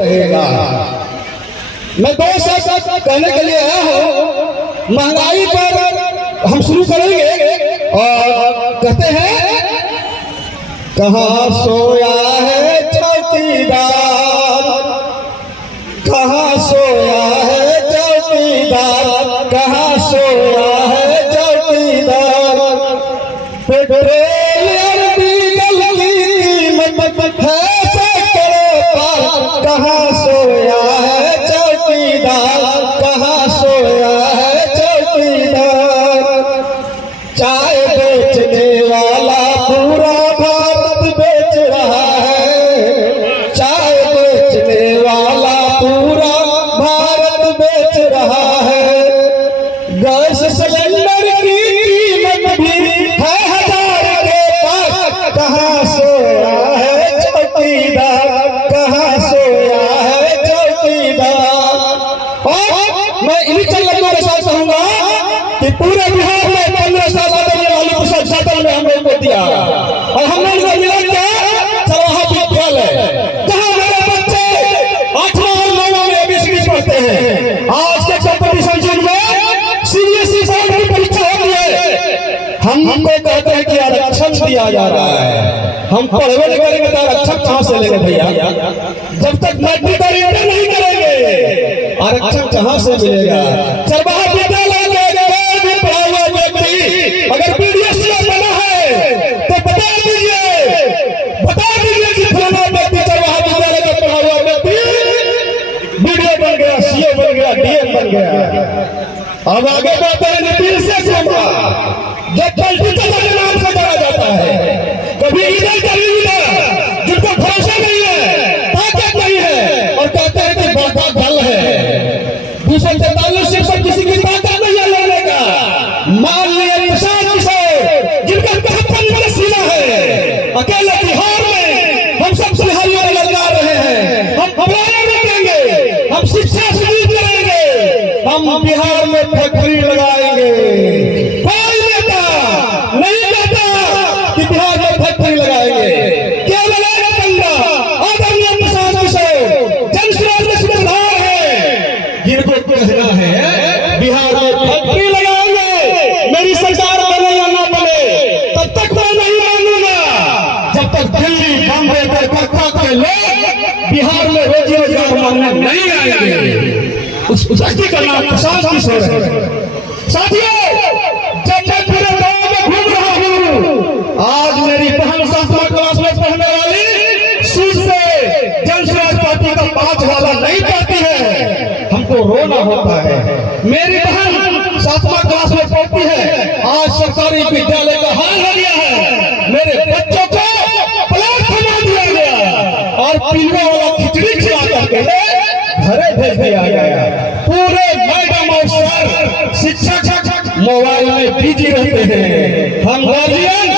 रहेगा। मैं दो शब्द कहने के लिए आया हूँ। महंगाई पर हम शुरू करेंगे और कहते हैं, कहाँ सोया है चौकीदार, कहाँ सोया है चौकीदार, कहाँ सोया है चौकीदार। पेट्रोल और डीजल की कीमत है सैकड़ों पार, कहाँ सोया है चौकीदार, कहाँ सोया है चौकीदार। चाय बेचने वाला पूरा भारत बेच रहा है, चाय बेचने वाला पूरा भारत बेच रहा है। गैस सिलेंडर की कीमत भी है 1000 के पार, कहाँ सोया है चौकीदार, कहाँ सोया है चौकीदार। और मैं इन्हीं चंद लोगों के साथ कहूंगा कि पूरे बिहार में 15 साल लालू प्रसाद यादव ने हम लोग को दिया और हम लोग को मिला क्या, चरवाहा विद्यालय, जहाँ मेरे बच्चे 8वां और 9वां में ABCD पढ़ते हैं। आज के कंपटीशन युग में CBSE बोर्ड की परीक्षा होती है, हमको कहते हैं कि आरक्षण दिया जा रहा है। हम पढ़वे नहीं करेंगे तो आरक्षण कहाँ से लेंगे भैया? जब तक मैट्रिक और इंटर नहीं करेंगे आरक्षण कहाँ से मिलेगा? चरवाहा विद्यालय के पढ़ा हुआ व्यक्ति अगर PDSC बना है तो बता दीजिए कि फलाना व्यक्ति चरवाहा विद्यालय का पढ़ा हुआ व्यक्ति BDO बन गया, CO बन गया, DM बन गया। अब आगे बढ़ते हैं नीतीश कुमार, जो पलटी चाचा के नाम से जाना जाता है। कभी इधर कभी उधर, जिनको भरोसा नहीं है, ताकत नहीं है और कहते हैं कि बड़का दल है। 243 सीट पर किसी की ताकत नहीं है लड़ने का। मान लिया प्रशांत किशोर, जिनका 55 का सीना है, अकेले बिहार में हम सब बिहारियों को ललकार रहे हैं। हम अपराध रोकेंगे, हम शिक्षा शुरू करेंगे, हम बिहार में फैक्ट्री लगाएंगे। कोई नेता नहीं कहता कि बिहार में फैक्ट्री लगाएंगे। केवल एक बंदा आदरणीय प्रशांत किशोर जनसुराज के सूत्रधार है, जिनको कहना है बिहार में फैक्ट्री लगाएंगे। मेरी सरकार बने या ना बने तब तक मैं नहीं मानूंगा जब तक दिल्ली, बम्बई, कोलकाता के लोग बिहार में रोजी रोजगार मांगने नहीं आएंगे। उस व्यक्ति का नाम प्रशांत किशोर है। साथियों, जब मैं पूरे गांव में घूम रहा हूँ, आज मेरी बहन 7वां क्लास में पढ़ने वाली सूझ से जनसुराज पार्टी का 5 वाला नहीं पाती है, हमको रोना होता है। मेरी बहन 7वां क्लास में पढ़ती है, आज सरकारी विद्यालय का हाल हो गया है। मेरे बच्चों को प्लाट थमा दिया गया और पीने वाला खिचड़ी खिला करके घरे भेज दिया गया। पूरे मैडम और सर शिक्षक मोबाइल में बिजी रहते हैं। हम गार्जियन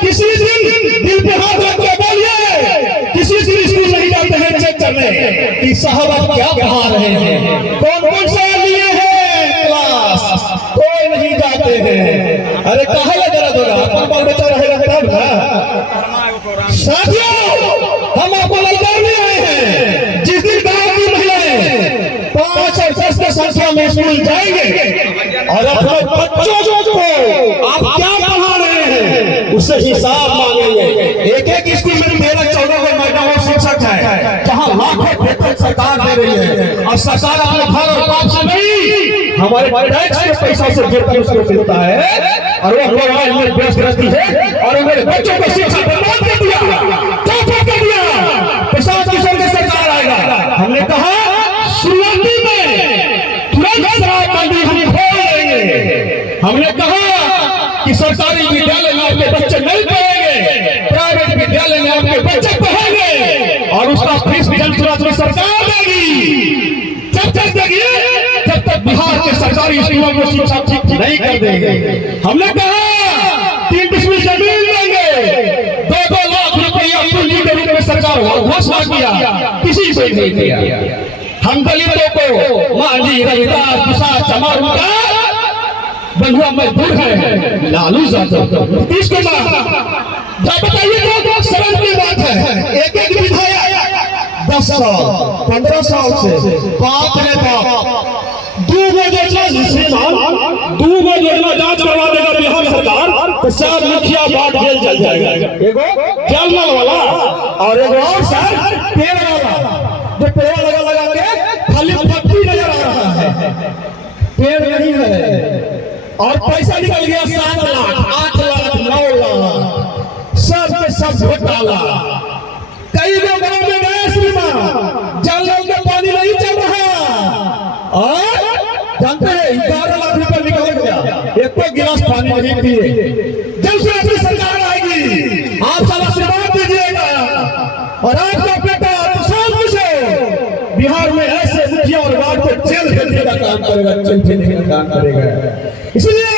किसी दिन दिल पे हाथ रख के बोलिए, किसी दिन स्कूल नहीं जाते हैं चेक करने कि साहब आप क्या पढ़ा रहे हैं, कौन सा लिए हैं क्लास, कोई नहीं जाते हैं। अरे कहाँ ले जरा दोगा, आपका बाल बच्चा रहेगा तब ना। साथियों, हम आपको ललकारने आए हैं। जिस दिन गांव की महिलाएं 5 और 10 की संख्या में स्कूल जाएंगे और अपने बच्चों को आप क्या पढ़ा रहे हैं उससे हिसाब मांगेंगे। एक स्कूल में 13-14 को मैडम और शिक्षक है, जहाँ लाखों वेतन सरकार दे रही है और सरकार अपने घर और बाप से नहीं, हमारे टैक्स के पैसा से वेतन उसको मिलता है और वो मोबाइल में व्यस्त रहती है और मेरे बच्चों को शिक्षा बर्बाद कर दिया, क्या कर दिया। प्रशांत किशोर की सरकार आएगा, हमने कहा शुरुआती में तुरंत शराब मंडी हम खोल देंगे। हमने कहा कि सरकारी विद्यालय में आपके बच्चे नहीं पढ़ेंगे, प्राइवेट विद्यालय में आपके बच्चे पढ़ेंगे और उसका फीस जनसुराज में सरकार देगी। जब तक देगी जब तक बिहार के सरकारी स्कूलों में शिक्षा ठीक नहीं कर देंगे। हमने कहा 3 डिसमिल जमीन देंगे, 2-2 लाख रुपया पूंजी के रूप में सरकार घोषणा किया, किसी को नहीं दिया। हम दलितों को मांझी, रविदास, प्रसाद, चमार का बंधुआ मजदूर है लालू यादव, नीतीश कुमार। बताइए तो सरल की बात है, एक विधायक 10 साल 15 साल से बाप रे बाप 2 योजना जांच करवा देगा बिहार सरकार तो सब मुखिया बात जेल चल जाएगा। एगो जलमल वाला और एगो और सर पेड़ वाला, जो पेड़ लगा के खाली पत्ती नजर आ रहा है, पेड़ नहीं है। और पैसा निकल गया 7 लाख 8 लाख 9 लाख, सब के सब घोटाला। कई गाँव में गए श्रीमान, जल में पानी नहीं चल रहा और जानते हैं 11 लाख रुपए निकल गया, एक को गिलास पानी नहीं पिए। जब से अपनी सरकार आएगी आप सब आशीर्वाद दीजिएगा और आपका बेटा प्रशांत से बिहार में ऐसे मुखिया और वार्ड को जेल भेजने का काम करेगा, जेल भेजने का काम करेगा। इसलिए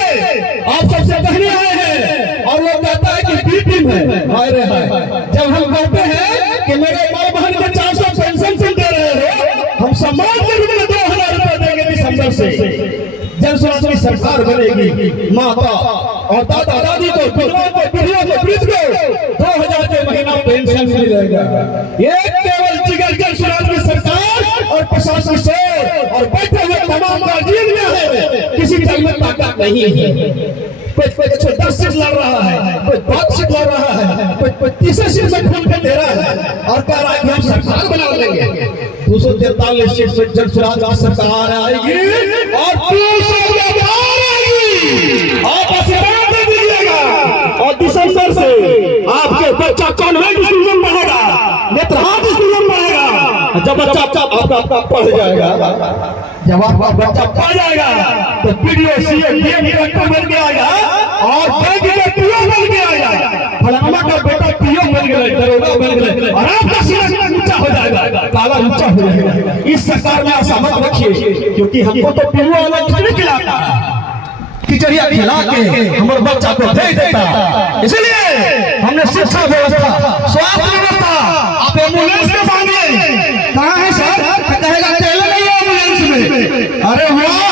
आप सबसे कहने आए हैं और लोग कहता है कि बी टीम है, हाय रे हाय। जब हम कहते हैं कि मेरे माँ बहन को 400 पेंशन तुम दे रहे हो, हम समाज के रूप में 2000 रुपए देंगे दिसंबर से। जन स्वराज की सरकार बनेगी, माता और दादा दादी को, विधवा को, पीढ़ियों को, वृद्ध को 2000 के महीना पेंशन मिलेगा। ये केवल जिगर जन स्वराज की सरकार और प्रशासन से और बैठे हुए तमाम गार्जियन में है, किसी दल में ताकत नहीं है। कोई 10 सीट लड़ रहा है, कोई 5 सीट लड़ रहा है, कोई 30 सीट में खून पे दे रहा है और कह रहा है कि हम सरकार बना लेंगे। 243 सीट पे जन स्वराज की सरकार आएगी और 200 आएगी। आप आशीर्वाद दे दीजिएगा और दिसंबर से आपके बच्चा कॉन्वेंट स्कूल में पढ़ेगा, नेत्रहाट स्कूल में पढ़ेगा। जब बच्चा आपका पढ़ जाएगा, जब आपका बच्चा पढ़ जाएगा तो पीडीओ सीए डीएम कलेक्टर बन के आएगा और बैंक के पीओ बन के आएगा। फलाना का बेटा पीओ बन गए, दरोगा बन गए और आपका सिरा ऊंचा हो जाएगा, ताला ऊंचा हो जाएगा। इस सरकार में आशा मत रखिए, क्योंकि हमको तो पीओ वाला खिचड़ी खिलाता है, खिचड़िया खिला के हमारे बच्चा को भेज देता। इसलिए हमने शिक्षा व्यवस्था, स्वास्थ्य व्यवस्था, आप एम्बुलेंस में मांगिए, कहाँ है सर? कहेगा तेल नहीं है एम्बुलेंस में। अरे वाह,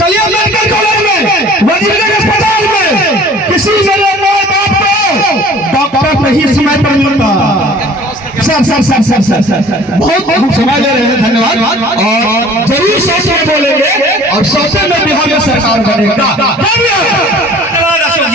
चलिए मेडिकल कॉलेज में, वजीर अस्पताल में, किसी मेरे माँ बाप को डॉक्टर नहीं समय पर मिलता। सर बहुत हम समय ले रहे हैं, धन्यवाद। और जरूर 100 में बोलेंगे और 100 में बिहार में सरकार बनेगा।